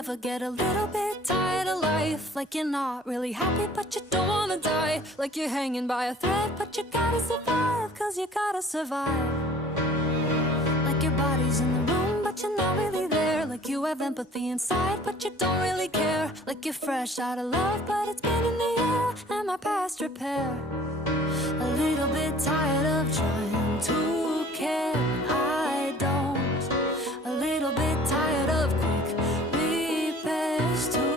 ever get a little bit tired of life? Like you're not really happy but you don't wanna die. Like you're hanging by a thread but you gotta survive, cause you gotta survive. Like your body's in the room but you're not really there. Like you have empathy inside but you don't really care. Like you're fresh out of love but it's been in the air and my past repair. A little bit tired of trying